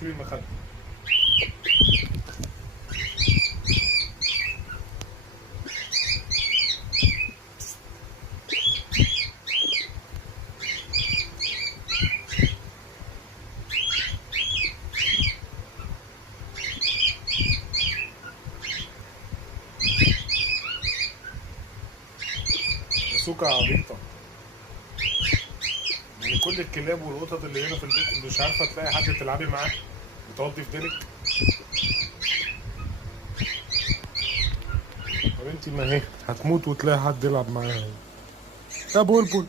سيب المخده. سوكا عبيطه، يعني كل الكلاب والقطط اللي هنا في البيت مش عارفه تلاقي حد تلعبي معاه بتقضي في ديلك. طب انتي ما هي هتموت وتلاقي حد يلعب معاها. يا بلبل